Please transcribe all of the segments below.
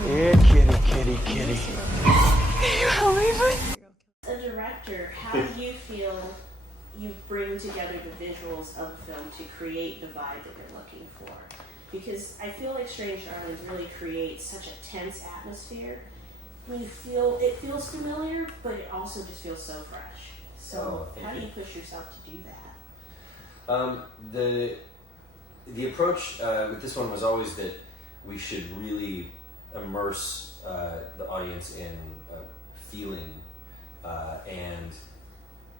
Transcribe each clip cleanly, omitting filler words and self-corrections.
Yeah, kitty, kitty, kitty. Can you help me, please? As a director, how do you feel you bring together the visuals of the film to create the vibe that you're looking for? Because I feel like Strange Darlings really creates such a tense atmosphere. It feels familiar, but it also just feels so fresh. So how do you push yourself to do that? The approach with this one was always that we should really immerse the audience in feeling and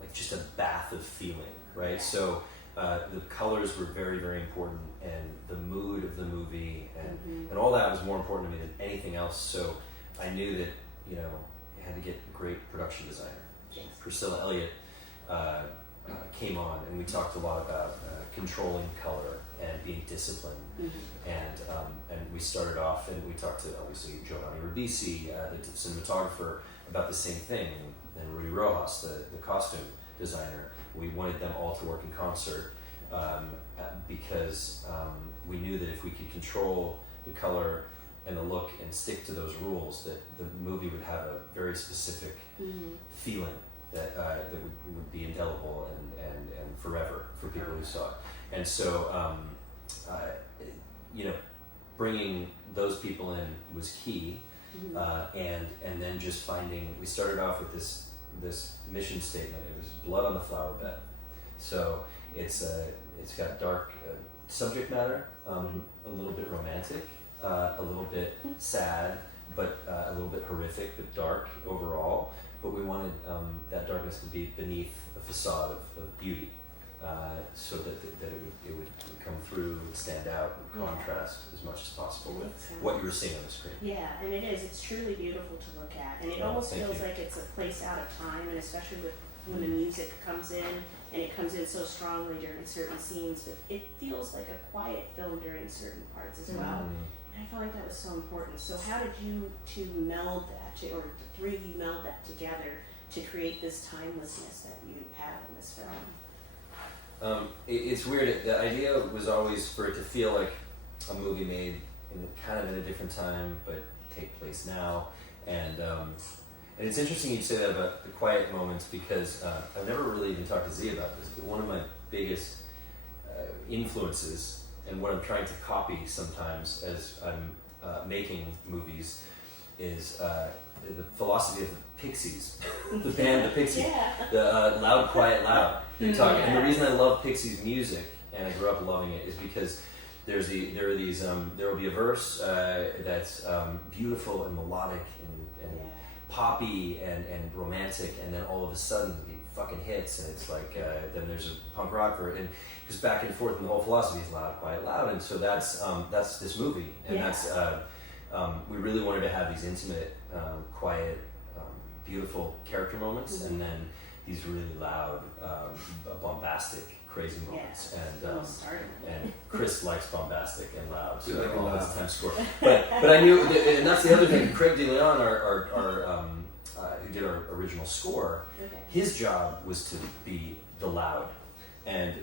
like just a bath of feeling, right? So the colors were very, very important, and the mood of the movie and all that was more important to me than anything else. So I knew that, you know, I had to get a great production designer. Yes. Priscilla Elliott came on, and we talked a lot about controlling color and being disciplined. And we started off, and we talked to obviously Giovanni Ribisi, the cinematographer, about the same thing, and Rudy Rojas, the costume designer. We wanted them all to work in concert because we knew that if we could control the color and the look and stick to those rules, that the movie would have a very specific feeling that would be indelible and forever for people who saw it. And so, you know, bringing those people in was key, and then just finding. We started off with this mission statement. It was blood on the flower bed. So it's got dark subject matter, a little bit romantic, a little bit sad, but a little bit horrific, but dark overall. But we wanted that darkness to be beneath a facade of beauty, so that it would come through, and stand out, and contrast as much as possible with what you were seeing on the screen. Yeah, and it is. It's truly beautiful to look at, and it almost feels like it's a place out of time, and especially when the music comes in, and it comes in so strongly during certain scenes, but it feels like a quiet film during certain parts as well. And I felt like that was so important. So how did you two meld that, or the three of you meld that together to create this timelessness that you have in this film? It's weird. The idea was always for it to feel like a movie made kind of in a different time, but take place now. And it's interesting you say that about the quiet moments, because I've never really even talked to Z about this, but one of my biggest influences, and what I'm trying to copy sometimes as I'm making movies, is the philosophy of the Pixies, the band the Pixies, the loud, quiet, loud. And the reason I love Pixies music, and I grew up loving it, is because there will be a verse that's beautiful and melodic and poppy and romantic, and then all of a sudden it fucking hits, and it's like then there's a punk rock and because back and forth, and the whole philosophy is loud, quiet, loud, and so that's this movie, and that's we really wanted to have these intimate, quiet, beautiful character moments, and then these really loud, bombastic, crazy moments. And Chris likes bombastic and loud, so like all that's Times Square. But I knew, and that's the other thing. Craig DeLeon, who did our original score, his job was to be the loud, and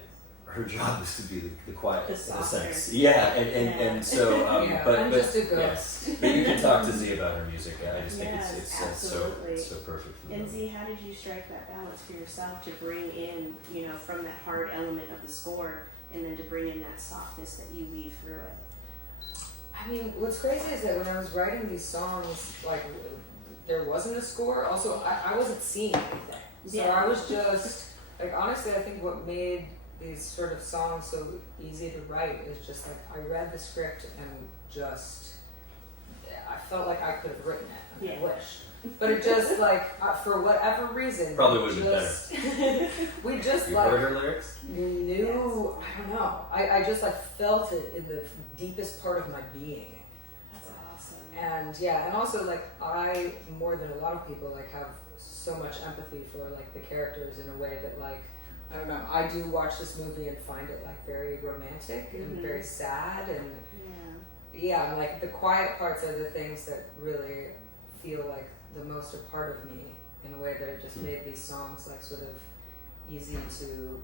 her job is to be the quiet, the sex. And so, I'm just a ghost. Yeah. But you can talk to Z about her music. I just think it's so perfect. And Z, how did you strike that balance for yourself to bring in, you know, from that hard element of the score, and then to bring in that softness that you weave through it? I mean, what's crazy is that when I was writing these songs, like, there wasn't a score. Also, I wasn't seeing anything. So I was just, like, honestly, I think what made these sort of songs so easy to write is just like, I read the script and just, I felt like I could have written it. I wished. But it just like, for whatever reason, probably would have been better. We just you like, heard her lyrics? Knew, I don't know. I just like felt it in the deepest part of my being. That's awesome. And and also like, I, more than a lot of people, like have so much empathy for like the characters in a way that like, I don't know, I do watch this movie and find it like very romantic and very sad, and like the quiet parts are the things that really feel like the most a part of me, in a way that it just made these songs like sort of easy to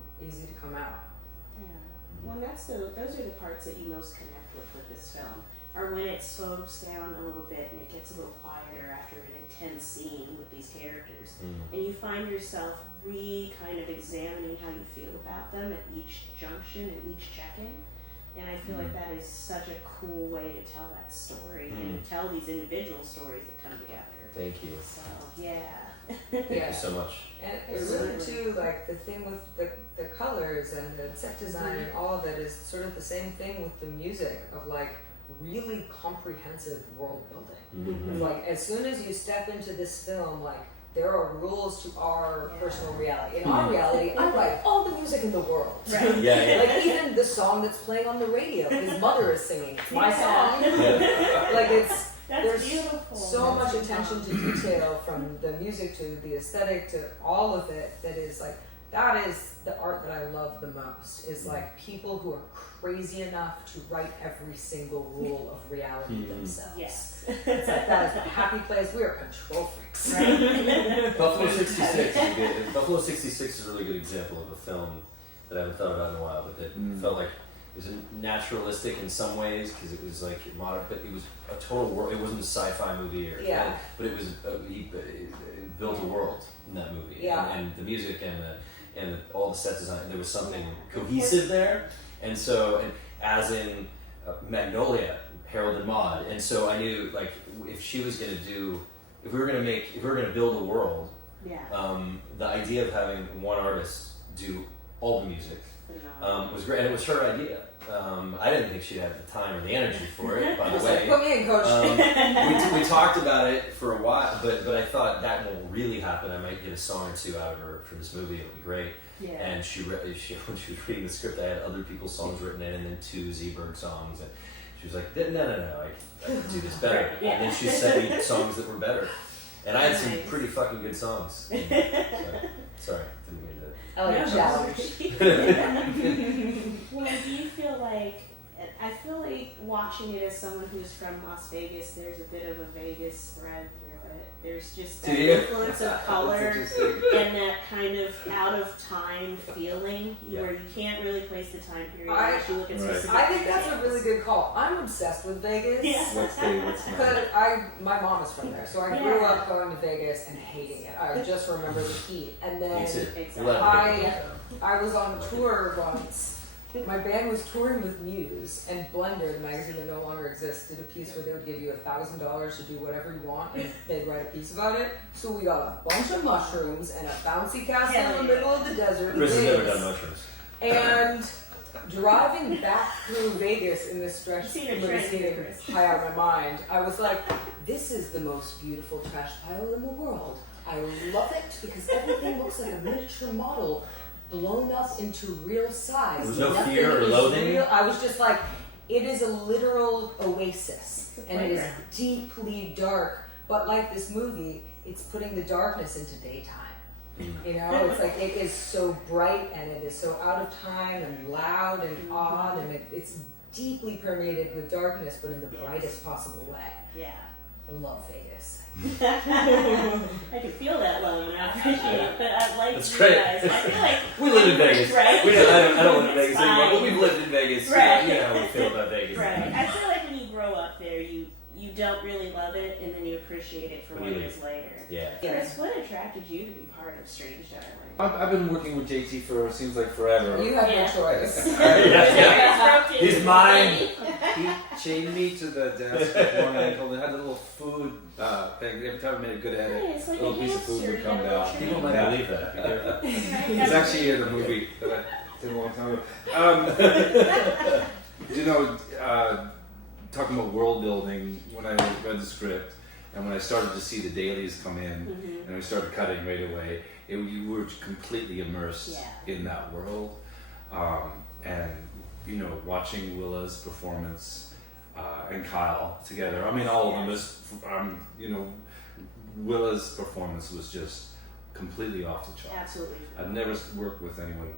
come out. Yeah. Well, those are the parts that you most connect with this film. are when it slows down a little bit and it gets a little quieter after an intense scene with these characters. And you find yourself kind of examining how you feel about them at each junction and each check-in. And I feel like that is such a cool way to tell that story and to tell these individual stories that come together. Thank you. So, yeah. Thank you so much. And it's really too, like, the thing with the colors and the set design and all of it is sort of the same thing with the music of, like, really comprehensive world building. Like, as soon as you step into this film, like, there are rules to our personal reality. In our reality, I write all the music in the world. Right. Like, even the song that's playing on the radio, his mother is singing. It's my song. Like, there's beautiful. so much attention to detail, from the music to the aesthetic to all of it, that is like, that is the art that I love the most, is like people who are crazy enough to write every single rule of reality themselves. Yes. It's like, that is the happy place. We are control freaks. Right. Buffalo 66 is good. Buffalo 66 is a really good example of a film that I haven't thought about in a while, but that felt like it was naturalistic in some ways because it was like modern, but it was a total world. It wasn't a sci-fi movie, but it was he built a world in that movie, and the music and all the set design. There was something cohesive there, and so as in Magnolia, Harold and Maude, and so I knew, like, if she was going to do, if we were going to build a world, the idea of having one artist do all the music was great, and it was her idea. I didn't think she'd have the time or the energy for it, by the way. Put me in, coach. We talked about it for a while, but I thought that won't really happen. I might get a song or two out of her for this movie. It'll be great. Yeah. And she when she was reading the script, I had other people's songs written in, and then 2 Z Berg songs, and she was like, no, I can do this better. Yeah. And then she sent me songs that were better, and I had some pretty fucking good songs. And, sorry, didn't mean to. I like challenge. Well, do you feel like, I feel like watching it as someone who's from Las Vegas, there's a bit of a Vegas thread through it. There's just that influence of color and that kind of out of time feeling where you can't really place the time period unless you look at specific I think that's a things. really good call. I'm obsessed with Vegas. Yeah. Because my mom is from there, so I grew up going to Vegas and hating it. I just remember the heat. And then I was on tour once. My band was touring with Muse, and Blender, the magazine that no longer exists, did a piece where they would give you $1,000 to do whatever you want, and they'd write a piece about it. So we got a bunch of mushrooms and a bouncy castle in the middle of the desert. Chris has never done mushrooms. And driving back through Vegas in this stretch high out of my mind, I was like, this is the most beautiful trash pile in the world. I love it because everything looks like a miniature model blown up into real size. There was no Nothing fear or is loathing? real. I was just like, it is a literal oasis. And it is deeply dark. But like this movie, it's putting the darkness into daytime. You know, it's like, it is so bright and it is so out of time and loud and odd, and it's deeply permeated with darkness, but in the brightest possible way. Yeah. I love Vegas. I can feel that love and I appreciate it, but I like That's you great. guys. I feel like We live in Vegas. Right? I don't live in It's Vegas anymore, but fine. we've lived in Vegas. Right. You know how we feel about Vegas. Right. I feel like when you grow up there, you don't really love it, and then you appreciate it for what it is later. Yeah. Chris, what attracted you to be part of Strange Darling? I've been working with JT for seems like forever. You have no choice. He's mine. He chained me to the desk before and I told him I had a little food thing. Every time I made a good edit, Yeah, it's like a little a piece of food hamster, would come you know, down. People might Yeah. believe that. Be careful. It's actually in a movie that I did a long time ago. You know, talking about world building, when I read the script and when I started to see the dailies come in and we started cutting right away, you were completely immersed in that world. And, you know, watching Willa's performance and Kyle together, I mean, all of them is, you know, Willa's performance was just completely off the charts. Absolutely. I've never worked with anyone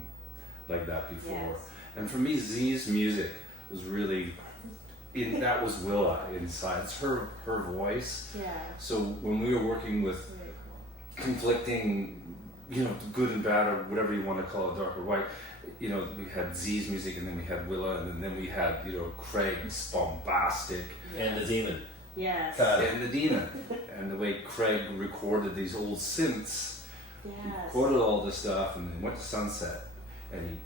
like that before. Yes. And for me, Z's music was really, that was Willa inside. It's her voice. Yeah. So when we were working with Very cool. conflicting good and bad or whatever you want to call it, dark or white. We had Z's music, and then we had Willa, and then we had Craig's bombastic, And the demon. Yes. and the demon, and the way Craig recorded these old synths. He Yes. recorded all this stuff, and then went to Sunset, and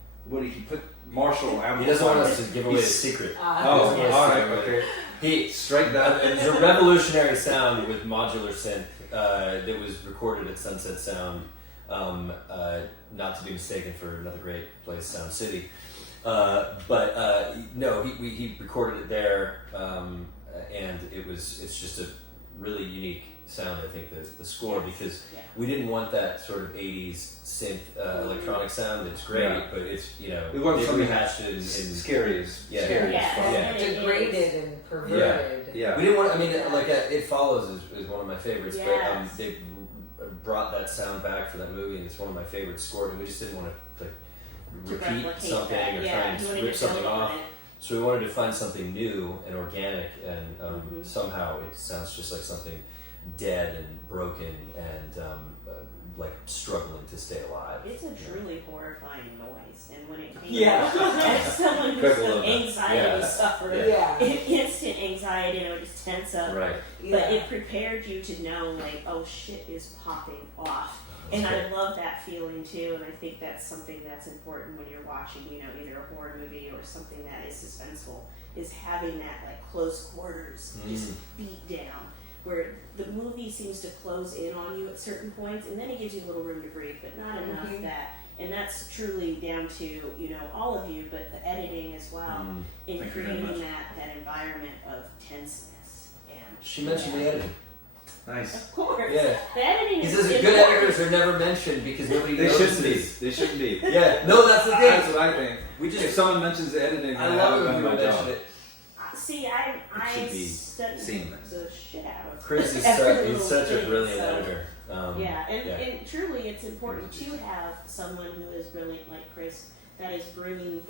he put Marshall amplifiers. He doesn't want us to give away his secret. Oh, Uh, all right, okay. He Strike that. There's a revolutionary sound with modular synth that was recorded at Sunset Sound, not to be mistaken for another great place, Sound City. No, he recorded it there, and it's just a really unique sound. I think the score, because Yeah. we didn't want that sort of 80s synth electronic sound. It's great, Yeah. but it's We want they something rehashed it in scary as Yeah. scary Yeah. as fuck. Yeah. And it is. degraded and perverted. Yeah. We didn't want. I mean, like It Follows is one of my favorites, but Yes. they brought that sound back for that movie, and it's one of my favorite scores. And we just didn't want to To repeat replicate something that. or Yeah, try you and wanted rip to something build on off. it. So we wanted to find something new and organic, and Mhm. somehow it sounds just like something dead and broken and like struggling to stay alive. It's a truly horrifying noise, and when it came Yeah. out, as someone who's Critical an of that. anxiety Yeah. sufferer, Yeah. instant anxiety, and I would just tense up. Right. But it prepared you to know, like, oh, shit is popping off. And I love that feeling too, and I think that's something that's important when you're watching, either a horror movie or something that is suspenseful, is having that like close quarters, just beat down, where the movie seems to close in on you at certain points, and then it gives you a little room to breathe, but not enough Mhm. that. And that's truly down to all of you, but the editing as well, in Thank you very creating much. that environment of tenseness. And She mentioned the editing. Nice. of course, Yeah. the editing He is says that good important. editors are never mentioned because nobody They notices. shouldn't be. They shouldn't be. Yeah, no, that's the That's thing. what I think. We If just, someone mentions the editing, I then love haven't it when done people my mention job. it. See, I should be studied seamless. the shit out of Chris is every he's little such a thing, brilliant so- editor. Yeah, and truly, it's important to have someone who is brilliant like Chris that is bringing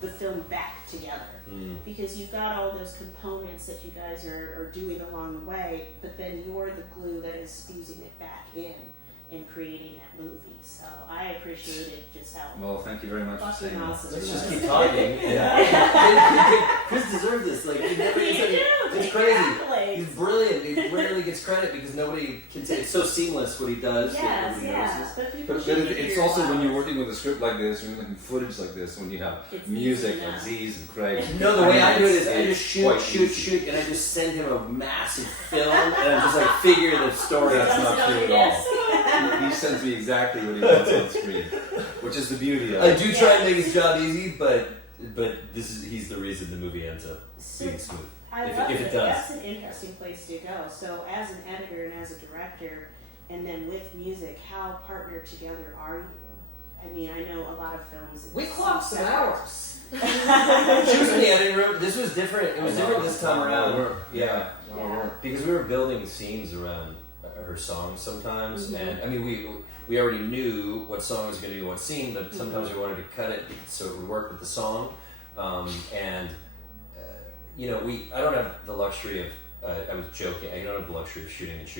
the film back together. Because you've got all those components that you guys are doing along the way, but then you're the glue that is fusing it back in and creating that movie. So I appreciated just how Well, thank you very much for fucking saying that. awesome Let's it just was. keep talking. Chris deserves this. Like he never You gets any- do, It's take crazy. accolades. He's brilliant. He rarely gets credit because nobody can say it's so seamless what he does. that Yes, nobody yeah. notices. But people But should it's figure also it when out. you're working with a script like this, when you're looking at footage like this, when you have It's music easy like enough. Z's and Craig's. No, the way I do it is I It's just quite shoot, easy. and I just send him a massive film, and I'm just like figure the story. That's out. not true at all. He sends me exactly what he wants on screen, which is the beauty of I it. do try and make his job easy, but he's the reason the movie ends up So, being smooth. I If it- love if it it. does. That's an interesting place to go. So, as an editor and as a director, and then with music, how partnered together are you? I mean, I know a lot of films. We it's clocked so some separate. hours. She was in the editing room. This was different. It was different this time A lot of around. work. Yeah, A lot of work. because we were building scenes around her songs sometimes, Mhm. and I mean we already knew what song was going to be what scene, but sometimes we wanted to cut it so it would work with the song, and I don't have the luxury of. I was joking. I don't have the luxury of shooting because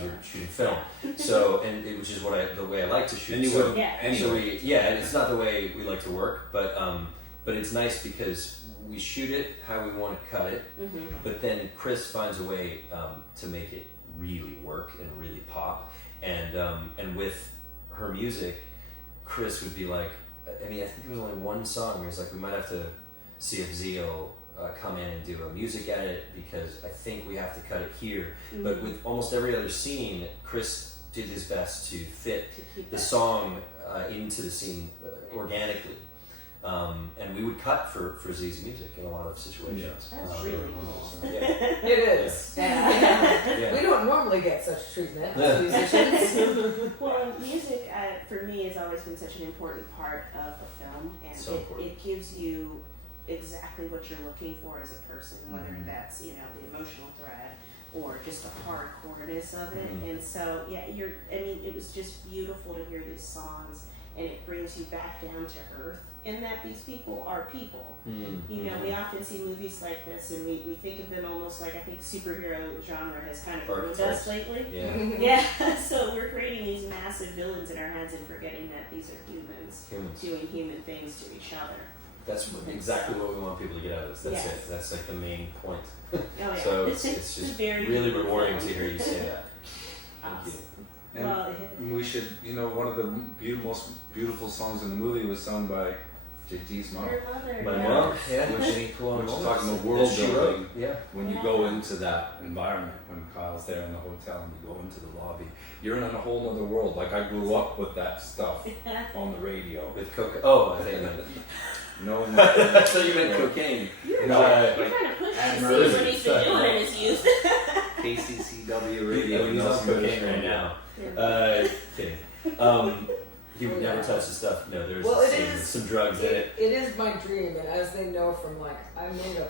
we're shooting film. So, which is the way I like to shoot. And you So- wouldn't Yeah. anyway. it's not the way we like to work, but it's nice because we shoot it how we want to cut it, Mhm. but then Chris finds a way to make it really work and really pop, and with her music, Chris would be like, I think there was only one song where he's like, we might have to see if Z will come in and do a music edit because I think we have to cut it here. But with almost every other scene, Chris did his best to fit To keep the that- song into the scene organically. And we would cut for Z's music in a lot of situations. That's really cool. Yeah. It is. Yeah. We don't normally get such treatment Yeah. as musicians. Well, music for me has always been such an important part of the film, and So important. it gives you exactly what you're looking for as a person, whether Mhm. that's the emotional thread or just the hardcoreness of it. Mhm. And so, it was just beautiful to hear these songs and it brings you back down to earth, and that these people are people. You know, we often see movies like this, and we think of them almost like, I think superhero genre has kind of ruined us lately. Yeah. So we're creating these massive villains in our heads and forgetting that these are humans doing human things to each other. That's exactly what we want people to get out of this. That's Yes. it. That's like the main point. Oh, yeah. So it's just very really beautiful. rewarding to hear you say that. Thank you. And Well, we should, you know, one of the most beautiful songs in the movie was sung by JT's mom. Your mother. My yeah. mom, yeah, Which- Jenny Cologne which is Mollner. talking about world She wrote, building. yeah. When you go into that environment, when Kyle's there in the hotel and you go into the lobby, you're in a whole other world. Like I grew up with that stuff on the radio. With cocaine. Oh, I think you meant. No, I thought you meant cocaine. You're, No, you're like kind of pushing Ad to see what Murphy. he's been doing in his youth. KCCW radio. He's on Nelson cocaine Mandela. right now. Kidding. He would never touch the stuff. No, there's Well, it is- some drugs in it. It is my dream, and as they know from like, I made a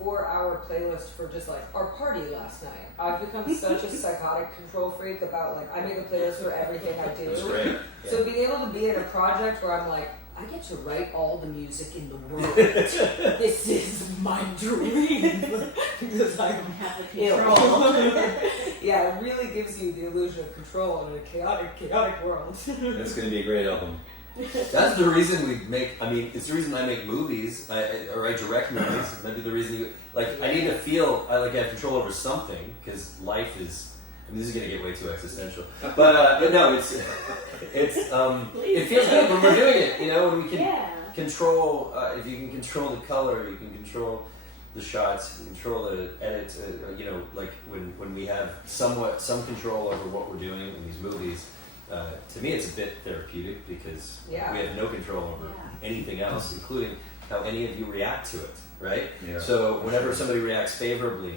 4-hour playlist for just like our party last night. I've become such a psychotic control freak about like, I make a playlist for everything I do. That's great. So being able to be in a project where I'm like, I get to write all the music in the world. This is my dream. Because I'm Have the ill. control. Yeah, it really gives you the illusion of control in a chaotic world. It's going to be a great album. That's the reason we make. I mean, it's the reason I make movies, or I direct movies. Maybe the reason I need to feel I have control over something because life is. I mean, this is gonna get way too existential, but no, it feels good when we're doing it. You know, when we can control. If you can control the color, you can control the shots, you can control the edit. You know, like when we have some control over what we're doing in these movies. To me, it's a bit therapeutic because we have no control over anything else, including how any of you react to it, right? Yeah. So whenever somebody reacts favorably,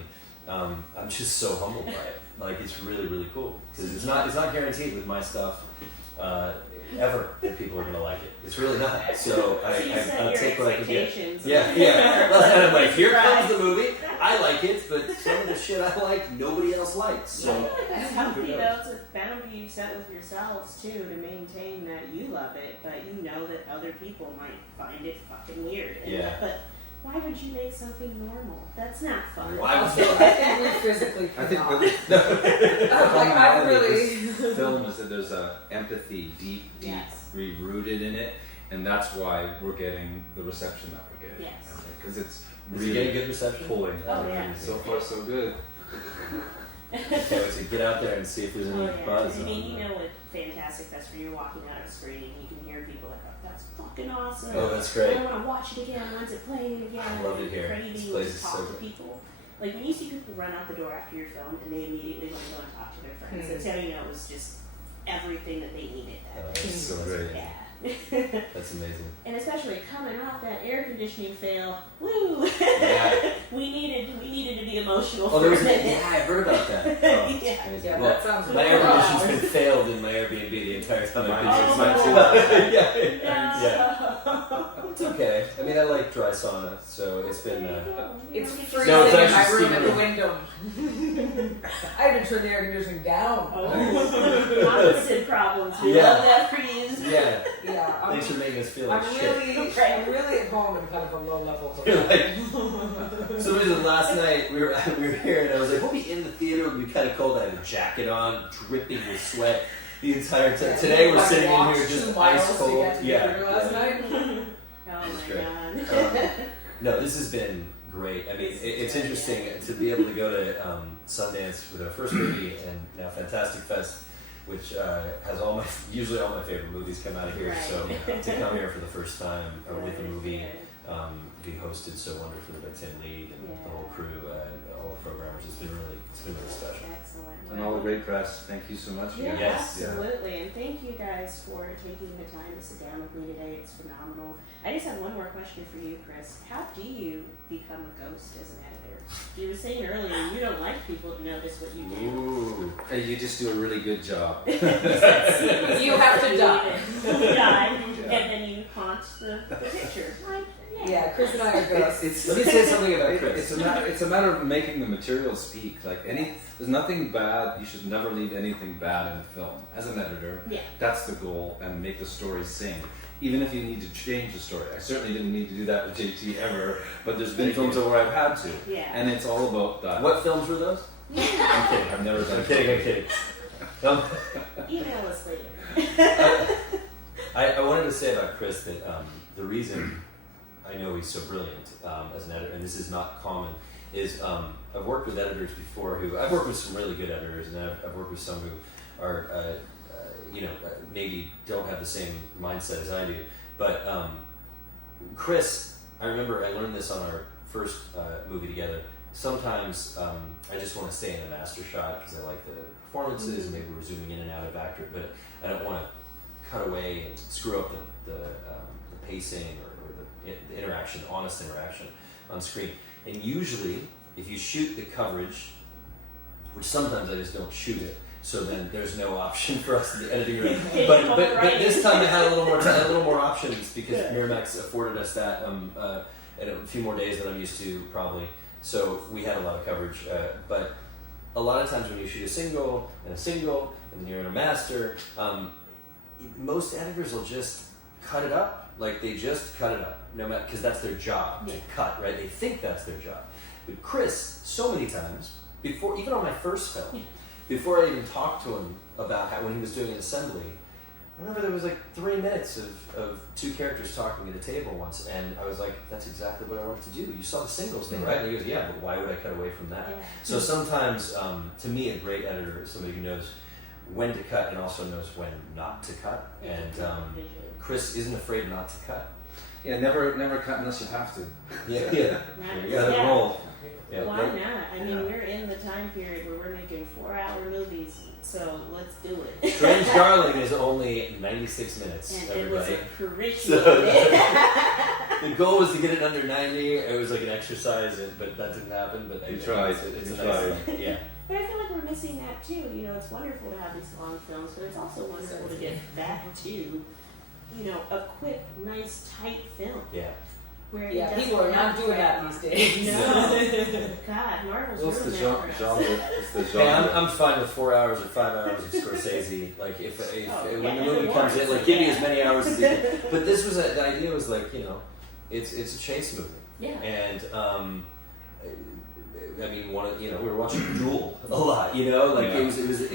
I'm just so humbled by it. Like it's really, really cool because it's not guaranteed with my stuff ever that people are gonna like it. It's really not. So I take what I can get. Yeah. Last night I'm like, here comes the movie. I like it, but some of the shit I like, nobody else likes. So. I feel like that's healthy though. It's a boundary you've set with yourselves too to maintain that you love it, but you know that other people might find it fucking weird. And but why would you make something normal? That's not fun. Why would Also, I think we physically I think cannot. the I really. this film is that there's a empathy deeply rooted in it, and that's why we're getting the reception that we're getting. Yes. Because it's Is really it getting good reception? pulling. Oh, yeah. So far, so good. Can't wait to get out there and see if there's any buzz. I mean, you on know what Fantastic Fest when you're walking out of screening, you can hear people like, oh, that's fucking awesome. Oh, that's great. I want to watch it again. When's it playing again? I love it here. Crazy This to place is talk so to good. people. Like when you see people run out the door after your film and they immediately want to go and talk to their friends, that's how you know it was just everything that they needed. That day. That's so great. Yeah. That's amazing. And especially coming off that air conditioning fail, woo! Yeah. we needed to be emotional Oh, for there was a a minute. yeah, I heard about that. Oh, it's Yeah. crazy. Yeah, Well, that sounds my really air bad. conditioning's been failed in my Airbnb the entire time I've Mine been too. here. Mine too. Yeah. It's okay. I mean, I like dry sauna, so it's been. It's No, freezing No, it's in my actually room at the steaming. window. I had to turn the air conditioning down. Oh, opposite problems. We Yeah. love that for you. Yeah. Yeah, Thanks for making us feel like I'm shit. really at home in kind of a low level. You're like, so it was last night we were here and I was like, we'll be in the theater, it'll be kind of cold. I had a jacket on, dripping with sweat the entire time. Today we're sitting in here just ice cold. Last night. Oh It's my great. god. No, this has been great. I mean, it's interesting to be able to go to Sundance with our first movie and now Fantastic Fest, which has usually all my favorite movies come out of here. Right. So to come here for the first time with a movie, be hosted so wonderfully by Tim Lee and the whole crew, all the programmers, it's been really special. Excellent. And all the great press. Thank you so much. Yeah, Yes. absolutely. And thank you guys for taking the time to sit down with me today. It's phenomenal. I just have one more question for you, Chris. How do you become a ghost as an editor? You were saying earlier you don't like people to notice what you do. Ooh. Hey, you just do a really good job. You have to die. You die, and then you haunt the picture. Like, Yeah, Chris and I are good. Let me say something about It's Chris. it's a matter of making the material speak. Like there's nothing bad. You should never leave anything bad in film. As an editor, Yeah. that's the goal, and make the story sing. Even if you need to change the story. I certainly didn't need to do that with JT ever, but there's been films where I've had to. Yeah. And it's all about that. What films were those? I'm kidding. I've never done. I'm kidding. Email us later. I wanted to say about Chris that the reason I know he's so brilliant as an editor, and this is not common, is I've worked with editors before who I've worked with some really good editors, and I've worked with some who are maybe don't have the same mindset as I do. But Chris, I remember I learned this on our first movie together. Sometimes I just want to stay in a master shot because I like the performances, and maybe we're zooming in and out of actor, but I don't want to cut away and screw up the pacing or the interaction, honest interaction on screen. And usually, if you shoot the coverage, which sometimes I just don't shoot it, so then there's no option for us in the editing room. But this time I had a little more options because Miramax afforded us that and a few more days than I'm used to probably. So we had a lot of coverage, but a lot of times when you shoot a single, and then you're in a master, most editors will just cut it up. Like they just cut it up, no matter, because that's their job to cut, right? They think that's their job. But Chris, so many times before, even on my first film, before I even talked to him about when he was doing an assembly, I remember there was like 3 minutes of two characters talking at a table once, and I was like, that's exactly what I wanted to do. You saw the singles thing, right? And he goes, yeah, but why would I cut away from that? Yeah. So sometimes, to me, a great editor is somebody who knows when to cut and also knows when not to cut. And Chris isn't afraid not to cut. Yeah, never cut unless you have to. Yeah. Nice. You gotta Yeah. roll. Yeah. Why not? I mean, we're in the time period where we're making 4-hour movies, so let's do it. Strange Darling is only 96 minutes, And everybody. it was a curriculum. So, the goal was to get it under 90. It was like an exercise, but that didn't happen. But You tried. It's You a nice, tried. yeah. But I feel like we're missing that too. You know, it's wonderful to have these long films, but it's also wonderful to get back to, you know, a quick, nice, tight film. Yeah. Where it Yeah, doesn't people are not have doing that these days. No. God, Marvel's Well, it's the ruined that for us. genre. It's the Hey, genre. I'm fine with 4 hours or 5 hours of Scorsese. Like if when the movie yeah, comes in, like yeah. give me as many hours as you can. But this was the idea was like, you know, it's a chase movie. Yeah. And I mean, we were watching Duel a lot, you know, like Yeah. it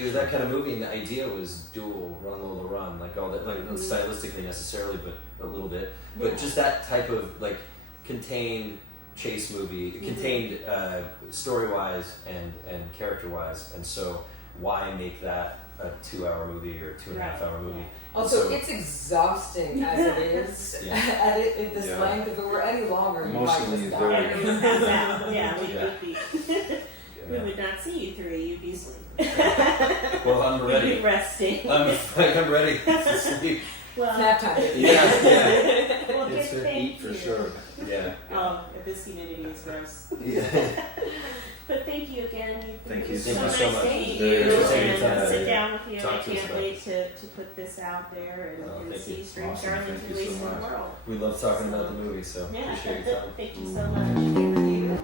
was that kind of movie, and the idea was Duel, Run Lola Run, like all that, like not stylistically necessarily, but a little bit, but just that type of like contained chase movie, contained story wise and character wise, and so why make that a 2-hour movie or 2.5 hour movie? Also, So- it's exhausting as it is Yeah. at this Yeah. length. If it were any longer, you might Emotionally just very- die. We would pass out. Yeah, we Yeah. would be. We would not see you three. You'd be asleep. Well, I'm You'd be ready. resting. I'm ready to sleep. Well, Nap time. Yeah. well, It's good, a thank Eat for you. sure. Yeah. Oh, this humidity is gross. Yeah. But thank you again. Thank It you was so so much. nice Thank you so much. meeting Very you interesting and to sit down with you. talk I to us can't about wait to put this out there and, Oh, and thank see you. Strange Awesome. Darling Thank to you release so in the much. world. We love talking about the movie, so Yeah, appreciate your time. thank you so much.